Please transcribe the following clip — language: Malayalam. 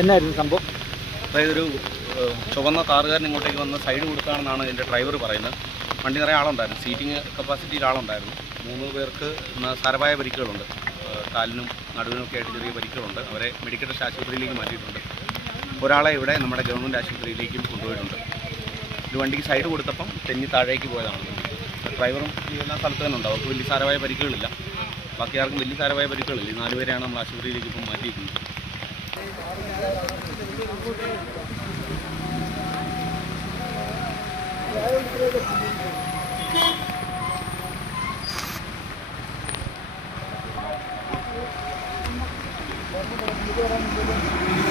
എന്നായിരുന്നു സംഭവം? അതായത് ഒരു ചുവന്ന കാറുകാരൻ ഇങ്ങോട്ടേക്ക് വന്ന് സൈഡ് കൊടുക്കുകയാണെന്നാണ് എൻ്റെ ഡ്രൈവർ പറയുന്നത്. വണ്ടി നിറയെ ആളുണ്ടായിരുന്നു, സീറ്റിംഗ് കപ്പാസിറ്റിയിൽ ആളുണ്ടായിരുന്നു. 3 പേർക്ക് സാരമായ പരിക്കുകളുണ്ട്, കാലിനും നടുവിനൊക്കെ ആയിട്ട് ചെറിയ പരിക്കുകളുണ്ട്. അവരെ മെഡിക്കൽ ആശുപത്രിയിലേക്ക് മാറ്റിയിട്ടുണ്ട്. ഒരാളെ ഇവിടെ നമ്മുടെ ഗവൺമെൻറ് ആശുപത്രിയിലേക്കും കൊണ്ടുപോയിട്ടുണ്ട്. ഒരു വണ്ടിക്ക് സൈഡ് കൊടുത്തപ്പം തെന്നി താഴേക്ക് പോയതാണ്. ഡ്രൈവറും എല്ലാ സ്ഥലത്ത് തന്നെ ഉണ്ട്, അവർക്ക് വലിയ സാരമായ പരിക്കുകളില്ല. ബാക്കി ആർക്കും വലിയ സാരമായ പരിക്കുകളില്ല. 4 പേരെയാണ് നമ്മൾ ആശുപത്രിയിലേക്ക് ഇപ്പം മാറ്റിയിരിക്കുന്നത്. Gracias.